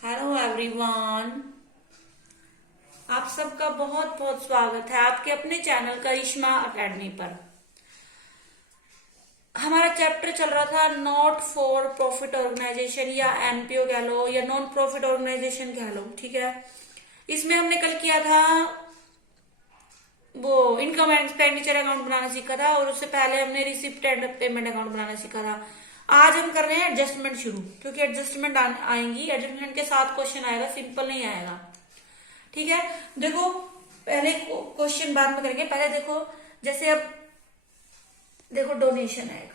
Hello everyone. आप सबका बहुत बहुत स्वागत है आपके अपने चैनल करिश्मा एकेडमी पर। हमारा चैप्टर चल रहा था नॉट फॉर प्रॉफिट ऑर्गेनाइजेशन या एनपीओ कह लो या नॉन प्रॉफिट ऑर्गेनाइजेशन कह लो, ठीक है। इसमें हमने कल किया था वो इनकम एंड एक्सपेंडिचर अकाउंट बनाना सीखा था और उससे पहले हमने रिसिप्ट एंड पेमेंट अकाउंट बनाना सीखा था। आज हम कर रहे हैं एडजस्टमेंट शुरू, क्योंकि एडजस्टमेंट आएंगी। एडजस्टमेंट के साथ क्वेश्चन आएगा, सिंपल नहीं आएगा, ठीक है। देखो पहले क्वेश्चन बाद में करेंगे, पहले देखो जैसे अब देखो डोनेशन है एक,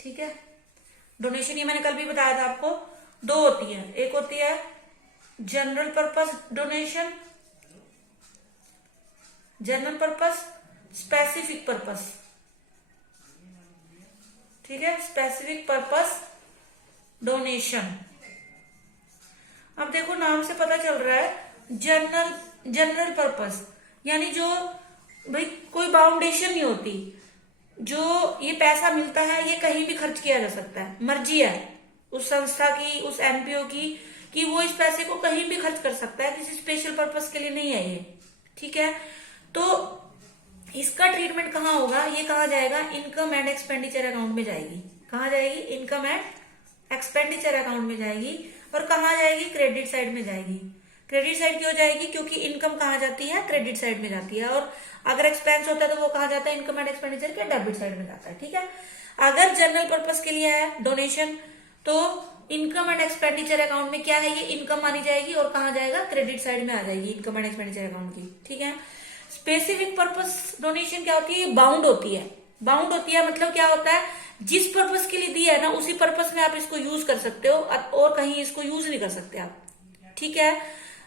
ठीक है। डोनेशन ये मैंने कल भी बताया था आपको, दो होती है। एक होती है general purpose donation, general purpose, specific purpose, ठीक है। Specific purpose donation. अब देखो नाम से पता चल रहा है जनरल पर्पस, यानी जो भाई कोई बाउंडेशन नहीं होती, जो ये पैसा मिलता है ये कहीं भी खर्च किया जा सकता है, मर्जी है उस संस्था की, उस एनपीओ की, कि वो इस पैसे को कहीं भी खर्च कर सकता है, किसी स्पेशल पर्पस के लिए नहीं है ये, ठीक है। तो इसका ट्रीटमेंट कहाँ होगा, ये कहा जाएगा इनकम एंड एक्सपेंडिचर अकाउंट में जाएगी। कहाँ जाएगी? इनकम एंड एक्सपेंडिचर अकाउंट में जाएगी। और कहाँ जाएगी? क्रेडिट साइड में जाएगी। क्रेडिट साइड क्यों जाएगी? क्योंकि इनकम कहाँ जाती है? क्रेडिट साइड में जाती है। और अगर एक्सपेंस होता है तो वो कहाँ जाता है? इनकम एंड एक्सपेंडिचर के डेबिट साइड में जाता है, ठीक है। अगर जनरल पर्पस के लिए है डोनेशन, तो इनकम एंड एक्सपेंडिचर अकाउंट में क्या है, ये इनकम मानी जाएगी और कहाँ जाएगा? क्रेडिट साइड में आ जाएगी इनकम एंड एक्सपेंडिचर अकाउंट की, ठीक है। स्पेसिफिक पर्पस डोनेशन क्या होती है? बाउंड होती है। बाउंड होती है मतलब क्या होता है, जिस पर्पस के लिए दिया है ना उसी पर्पस में आप इसको यूज कर सकते हो और कहीं इसको यूज नहीं कर सकते आप, ठीक है।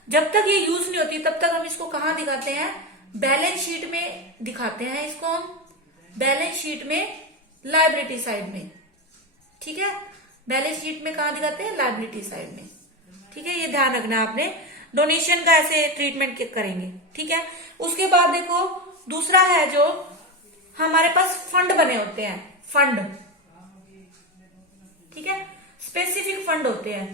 जब तक ये यूज नहीं होती तब तक हम इसको कहाँ दिखाते हैं? बैलेंस शीट में दिखाते हैं इसको हम, बैलेंस शीट में लायबिलिटी साइड में, ठीक है। बैलेंस शीट में कहाँ दिखाते हैं? लायबिलिटी साइड में, ठीक है। ये ध्यान रखना आपने, डोनेशन का ऐसे ट्रीटमेंट करेंगे, ठीक है। उसके बाद देखो दूसरा है जो हमारे पास फंड बने होते हैं, फंड, ठीक है। स्पेसिफिक फंड होते हैं,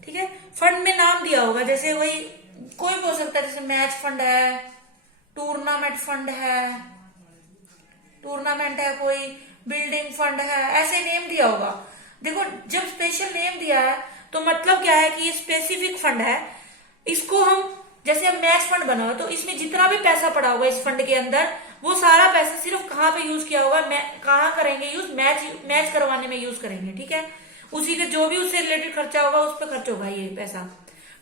ठीक है। फंड में नाम दिया होगा, जैसे वही कोई भी हो सकता है, जैसे मैच फंड है, टूर्नामेंट फंड है, टूर्नामेंट है, कोई बिल्डिंग फंड है, ऐसे नेम दिया होगा। देखो जब स्पेशल नेम दिया है तो मतलब क्या है कि ये स्पेसिफिक फंड है। इसको हम जैसे अब मैच फंड बना हो तो इसमें जितना भी पैसा पड़ा होगा इस फंड के अंदर, वो सारा पैसा सिर्फ कहाँ पे यूज किया होगा? कहाँ करेंगे यूज? मैच करवाने में यूज करेंगे, ठीक है। उसी के जो भी उससे रिलेटेड खर्चा होगा उस पर खर्च होगा ये पैसा।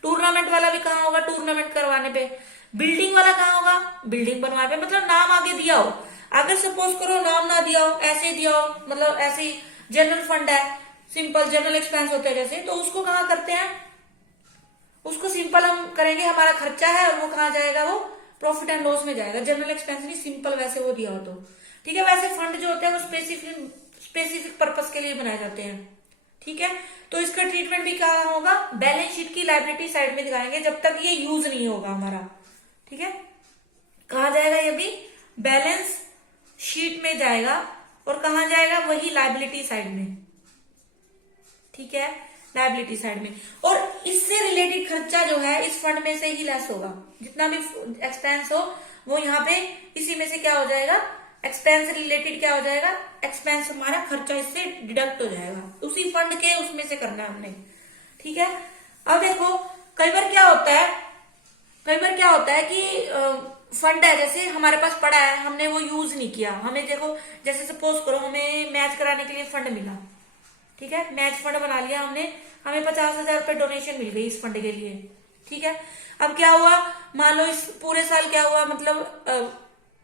टूर्नामेंट वाला भी कहाँ होगा? टूर्नामेंट करवाने पे। बिल्डिंग वाला कहाँ होगा? बिल्डिंग बनवाने पे। मतलब नाम आगे दिया हो, अगर सपोज करो नाम ना दिया हो, ऐसे दिया हो, मतलब ऐसे ही जनरल फंड है, सिंपल जनरल एक्सपेंस होते हैं जैसे, तो उसको कहाँ करते हैं? उसको सिंपल हम करेंगे, हमारा खर्चा है और वो कहाँ जाएगा? वो प्रॉफिट एंड लॉस में जाएगा। जनरल एक्सपेंस नहीं, सिंपल वैसे वो दिया हो तो, ठीक है। वैसे फंड जो होते हैं वो स्पेसिफिक पर्पस के लिए बनाए जाते हैं, ठीक है। तो इसका ट्रीटमेंट भी कहाँ होगा? बैलेंस शीट की लायबिलिटी साइड में दिखाएंगे जब तक ये यूज नहीं होगा हमारा, ठीक है। कहा जाएगा? ये भी बैलेंस शीट में जाएगा और कहा जाएगा? वही लायबिलिटी साइड में, ठीक है, लायबिलिटी साइड में। और इससे रिलेटेड खर्चा जो है इस फंड में से ही लेस होगा, जितना भी एक्सपेंस हो वो यहाँ पे इसी में से क्या हो जाएगा? एक्सपेंस रिलेटेड क्या हो जाएगा? एक्सपेंस हमारा खर्चा इससे डिडक्ट हो जाएगा, उसी फंड के उसमें से करना है हमने, ठीक है। अब देखो कई बार क्या होता है कि फंड है, जैसे हमारे पास पड़ा है, हमने वो यूज नहीं किया। हमें देखो जैसे सपोज करो हमें मैच कराने के लिए फंड मिला, ठीक है, मैच फंड बना लिया हमने, हमें 50,000 रुपए डोनेशन मिल गई इस फंड के लिए, ठीक है। अब क्या हुआ, मान लो इस पूरे साल क्या हुआ, मतलब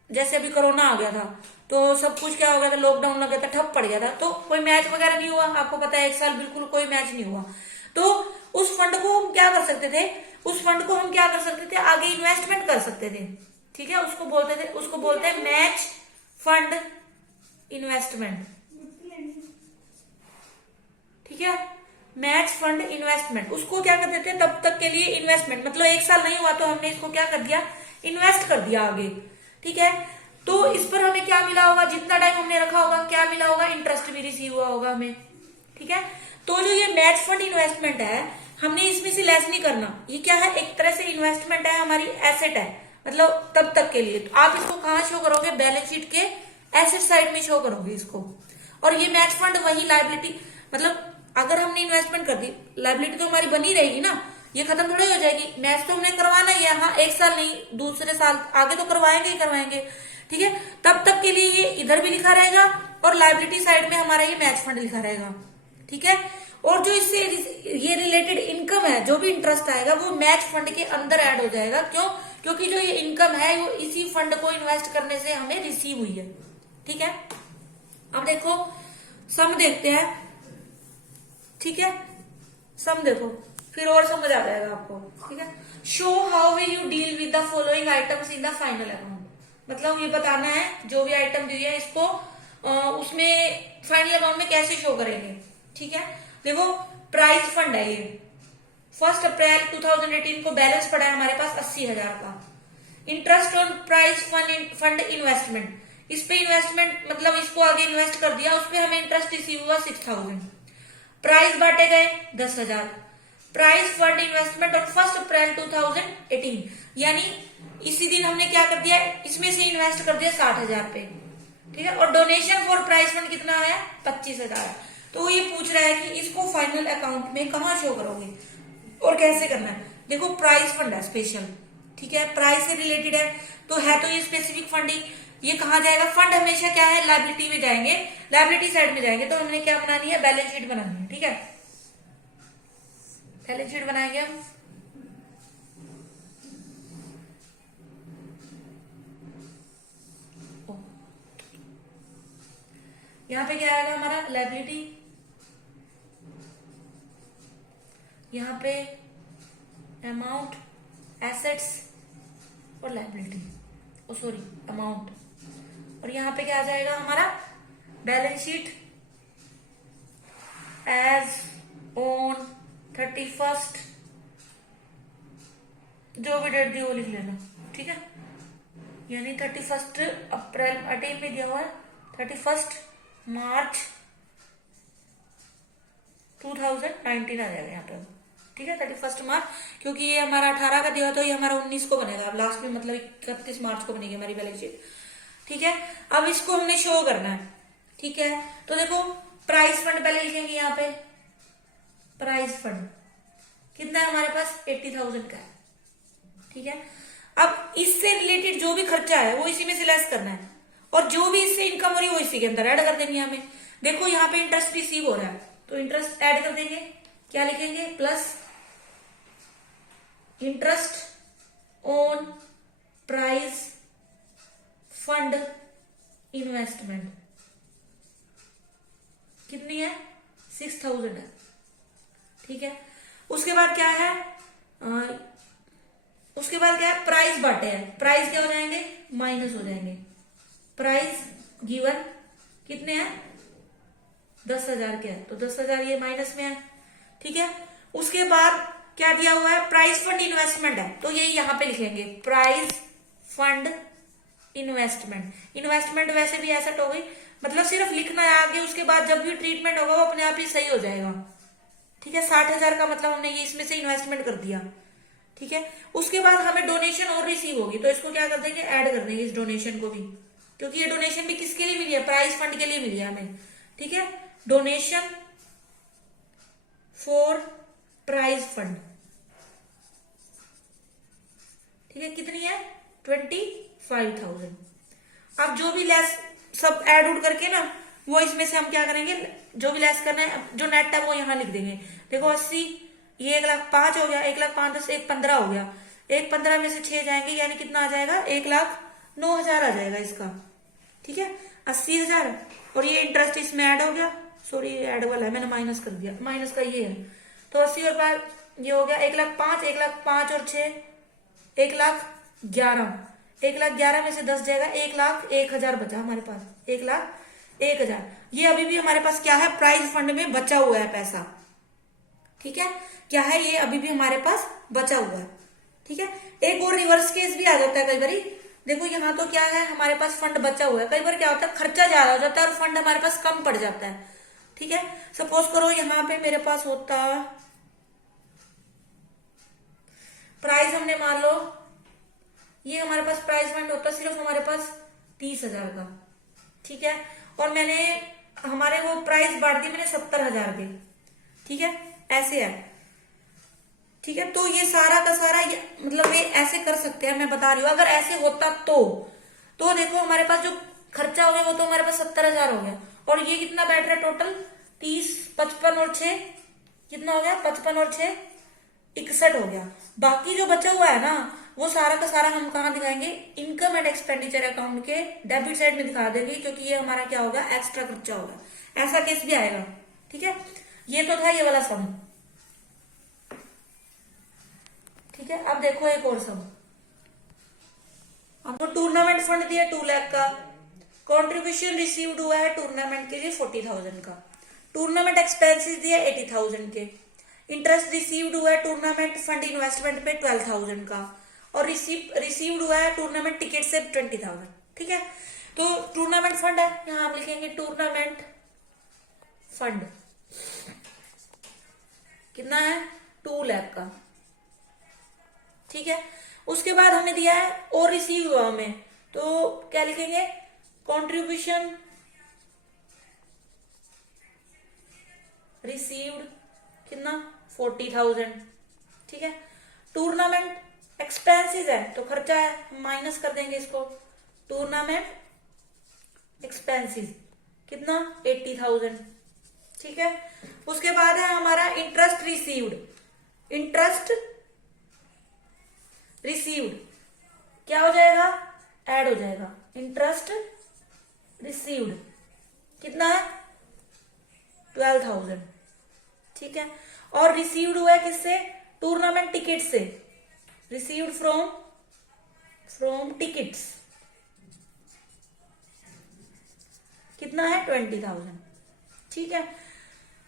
जैसे अभी कोरोना आ गया था तो सब कुछ क्या हो गया था, लॉकडाउन लग गया था, ठप पड़ गया था, तो कोई मैच वगैरह नहीं हुआ। आपको पता है एक साल बिल्कुल कोई मैच नहीं हुआ। तो उस फंड को हम क्या कर सकते थे? आगे इन्वेस्टमेंट कर सकते थे, ठीक है। उसको बोलते हैं मैच फंड इन्वेस्टमेंट, ठीक है। मैच फंड इन्वेस्टमेंट, उसको क्या कर देते हैं? तब तक के लिए इन्वेस्टमेंट, मतलब एक साल नहीं हुआ तो हमने इसको क्या कर दिया? इन्वेस्ट कर दिया आगे, ठीक है। तो इस पर हमें क्या मिला होगा? जितना टाइम हमने रखा होगा क्या मिला होगा? इंटरेस्ट भी रिसीव हुआ होगा हमें, ठीक है। तो जो ये मैच फंड इन्वेस्टमेंट है हमने इसमें से लेस नहीं करना। ये क्या है, एक तरह से इन्वेस्टमेंट है, हमारी एसेट है, मतलब तब तक के लिए। तो आप इसको कहाँ शो करोगे, बैलेंस शीट के एसेट साइड में शो करोगे इसको। और ये मैच फंड वही लाइबिलिटी, मतलब अगर हमने इन्वेस्टमेंट कर दी, लाइबिलिटी तो हमारी बनी रहेगी ना, ये खत्म थोड़ी हो जाएगी। मैच तो हमने करवाना ही है, हाँ एक साल नहीं दूसरे साल आगे तो करवाएंगे ही करवाएंगे, ठीक है। तब तक के लिए ये इधर भी लिखा रहेगा और लाइबिलिटी साइड में हमारा ये मैच फंड लिखा रहेगा, ठीक है। और जो इससे ये रिलेटेड इनकम है, जो भी इंटरेस्ट आएगा वो मैच फंड के अंदर ऐड हो जाएगा। क्यों, क्योंकि जो ये इनकम है वो इसी फंड को इन्वेस्ट करने से हमें रिसीव हुई है, ठीक है। अब देखो सम देखते हैं, ठीक है। सम देखो फिर और समझ आ जाएगा आपको, ठीक है। Show how will you deal with the following items in the final account, मतलब ये बताना है जो भी आइटम दी है इसको उसमें फाइनल अकाउंट में कैसे शो करेंगे, ठीक है। देखो प्राइस फंड है ये, 1 अप्रैल 2018 को बैलेंस पड़ा है हमारे पास 80,000 का। Interest on price fund investment, इस पे इन्वेस्टमेंट मतलब इसको आगे इन्वेस्ट कर दिया, उस पे हमें इंटरेस्ट रिसीव हुआ 6,000। प्राइस बांटे गए 10,000। प्राइस फंड इन्वेस्टमेंट ऑन 1 अप्रैल 2018, यानी इसी दिन हमने क्या कर दिया, इसमें से इन्वेस्ट कर दिया 60,000 पे, ठीक है। और डोनेशन फॉर प्राइस फंड कितना है, 25,000। तो वो ये पूछ रहा है कि इसको फाइनल अकाउंट में कहाँ शो करोगे और कैसे करना है। देखो प्राइस फंड है स्पेशल, ठीक है, प्राइस से रिलेटेड है, तो ये स्पेसिफिक फंड ही, ये कहाँ जाएगा, फंड हमेशा क्या है, लायबिलिटी में जाएंगे, लायबिलिटी साइड में जाएंगे। तो हमने क्या बनानी है, बैलेंस शीट बनानी है, ठीक है। बैलेंस शीट बनाएंगे हम, यहाँ पे क्या आएगा हमारा, लायबिलिटी, यहाँ पे अमाउंट, एसेट्स और लायबिलिटी, ओ सॉरी अमाउंट, और यहाँ पे क्या आ जाएगा हमारा, balance sheet as on 31st, जो भी डेट दी वो लिख लेना, ठीक है। यानी 31 अप्रैल 18 में दिया हुआ है, 31 मार्च 2019 आ जाएगा यहाँ पे, ठीक है। 31 मार्च, क्योंकि ये हमारा 18 का दिया तो ये हमारा 19 को बनेगा, अब लास्ट में मतलब 31 मार्च को बनेगी हमारी बैलेंस शीट, ठीक है। अब इसको हमने शो करना है, ठीक है। तो देखो प्राइस फंड पहले लिखेंगे, यहाँ पे प्राइस फंड कितना है हमारे पास, 80,000 का है, ठीक है। अब इससे रिलेटेड जो भी खर्चा है वो इसी में से लेस करना है, और जो भी इससे इनकम हो रही है वो इसी के अंदर ऐड कर देनी है हमें। देखो यहाँ पे इंटरेस्ट रिसीव हो रहा है तो इंटरेस्ट ऐड कर देंगे, क्या लिखेंगे, plus interest on price fund investment कितनी है, 6,000 है, ठीक है। उसके बाद क्या है, प्राइस बांटे हैं, प्राइस क्या हो जाएंगे, माइनस हो जाएंगे। प्राइस गिवन कितने हैं, 10,000 के है, तो 10,000 ये माइनस में है, ठीक है। उसके बाद क्या दिया हुआ है, प्राइस फंड इन्वेस्टमेंट है, तो ये यहाँ पे लिखेंगे प्राइस फंड इन्वेस्टमेंट। इन्वेस्टमेंट वैसे भी एसेट हो गई, मतलब सिर्फ लिखना है आगे, उसके बाद जब भी ट्रीटमेंट होगा वो अपने आप ही सही हो जाएगा, ठीक है। 60,000 का मतलब हमने ये इसमें से इन्वेस्टमेंट कर दिया, ठीक है। उसके बाद हमें डोनेशन और रिसीव होगी, तो इसको क्या कर देंगे, ऐड कर देंगे इस डोनेशन को भी, क्योंकि ये डोनेशन भी किसके लिए मिली है, प्राइस फंड के लिए मिली है हमें, ठीक है। डोनेशन फॉर प्राइज फंड, ठीक है, कितनी है, 25,000। अब जो भी लेस सब ऐड उड करके ना, वो इसमें से हम क्या करेंगे, जो भी लेस करना है, जो नेट है वो यहां लिख देंगे। देखो 80, ये 1,05,000 हो गया, 1,05,000 10 1,15,000 हो गया, 1,15,000 में से 6 जाएंगे, यानी कितना आ जाएगा, 1,09,000 आ जाएगा इसका, ठीक है। 80,000 और ये इंटरेस्ट इसमें ऐड हो गया, सॉरी ऐड वाला है मैंने माइनस कर दिया, माइनस का ये है, तो 80 और 5 ये हो गया 1,05,000, 1,05,000 और 6 1,11,000, 1,11,000 में से 10 जाएगा, 1,01,000 बचा हमारे पास, 1,01,000। ये अभी भी हमारे पास क्या है, प्राइज फंड में बचा हुआ है पैसा, ठीक है, क्या है ये अभी भी हमारे पास बचा हुआ है, ठीक है। एक और रिवर्स केस भी आ जाता है कई बार, देखो यहाँ तो क्या है, हमारे पास फंड बचा हुआ है, कई बार क्या होता है खर्चा ज्यादा हो जाता है और फंड हमारे पास कम पड़ जाता है, ठीक है। सपोज करो यहाँ पे मेरे पास होता प्राइस, हमने मान लो ये हमारे पास प्राइस फंड होता सिर्फ हमारे पास 30,000 का, ठीक है। और मैंने हमारे वो प्राइस बांट दी मैंने 70,000 के, ठीक है, ऐसे है, ठीक है। तो ये सारा का सारा मतलब ये ऐसे कर सकते हैं, मैं बता रही हूँ। अगर ऐसे होता तो देखो हमारे पास जो खर्चा हो गया वो तो हमारे पास 70,000 हो गया, और ये कितना बैठ रहा है टोटल 30, 55 और 6 कितना हो गया, 55 और 6 61 हो गया। बाकी जो बचा हुआ है ना वो सारा का सारा हम कहाँ दिखाएंगे, इनकम एंड एक्सपेंडिचर अकाउंट के डेबिट साइड में दिखा देंगे, क्योंकि ये हमारा क्या होगा, एक्स्ट्रा खर्चा होगा। ऐसा केस भी आएगा, ठीक है। ये तो था ये वाला सम, ठीक है। अब देखो एक और सम, हमको टूर्नामेंट फंड दिया 2 लाख का, कंट्रीब्यूशन रिसीव्ड हुआ है टूर्नामेंट के लिए 40,000 का, टूर्नामेंट एक्सपेंसेस दिया 80,000 के, इंटरेस्ट रिसीव्ड हुआ है टूर्नामेंट फंड इन्वेस्टमेंट पे 12,000 का, और रिसीव्ड हुआ है टूर्नामेंट टिकट से 20,000, ठीक है। तो टूर्नामेंट फंड है, यहां हम लिखेंगे टूर्नामेंट फंड कितना है, 2 लाख का, ठीक है। उसके बाद हमें दिया है और रिसीव हुआ हमें, तो क्या लिखेंगे, कंट्रीब्यूशन रिसीव्ड कितना 40,000, ठीक है। टूर्नामेंट एक्सपेंसेस है तो खर्चा है, माइनस कर देंगे इसको, टूर्नामेंट एक्सपेंसेस कितना 80,000, ठीक है। उसके बाद है हमारा इंटरेस्ट रिसीव्ड, इंटरेस्ट रिसीव्ड क्या हो जाएगा, ऐड हो जाएगा, इंटरेस्ट रिसीव्ड कितना है 12,000, ठीक है। और रिसीव्ड हुआ है किससे, टूर्नामेंट टिकट से, रिसीव्ड फ्रॉम टिकट्स कितना है 20,000, ठीक है।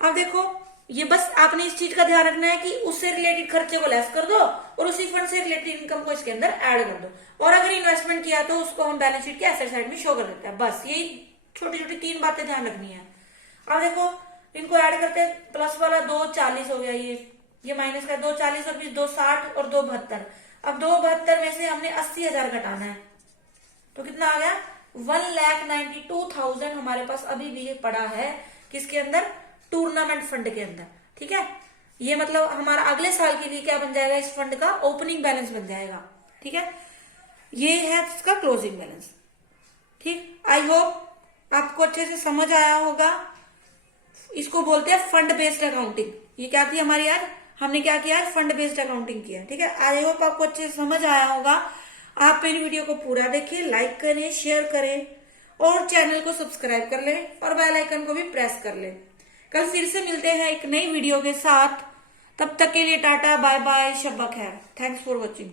अब देखो ये बस आपने इस चीज का ध्यान रखना है कि उससे रिलेटेड खर्चे को लेस कर दो और उसी फंड से रिलेटेड इनकम को इसके अंदर ऐड कर दो, और अगर इन्वेस्टमेंट किया तो उसको हम बैलेंस शीट के एसेट साइड में शो कर देते हैं। बस यही छोटी छोटी 3 बातें ध्यान रखनी है। अब देखो इनको ऐड करते प्लस वाला 240 हो गया, ये माइनस का 240 और 20 260 और 272। अब 272 में से हमने 80,000 घटाना है तो कितना आ गया 1,92,000 हमारे पास अभी भी ये पड़ा है किसके अंदर, टूर्नामेंट फंड के अंदर, ठीक है। ये मतलब हमारा अगले साल के लिए क्या बन जाएगा, इस फंड का ओपनिंग बैलेंस बन जाएगा, ठीक है। ये है इसका क्लोजिंग बैलेंस, ठीक। आई होप आपको अच्छे से समझ आया होगा। इसको बोलते हैं फंड बेस्ड अकाउंटिंग। ये क्या थी हमारी यार, हमने क्या किया, फंड बेस्ड अकाउंटिंग किया, ठीक है। आई होप आपको अच्छे से समझ आया होगा। आप मेरी वीडियो को पूरा देखिए, लाइक करें, शेयर करें और चैनल को सब्सक्राइब कर लें और बेल आइकन को भी प्रेस कर लें। कल फिर से मिलते हैं एक नई वीडियो के साथ, तब तक के लिए टाटा बाय बाय, शब्बा खैर, थैंक्स फॉर वॉचिंग।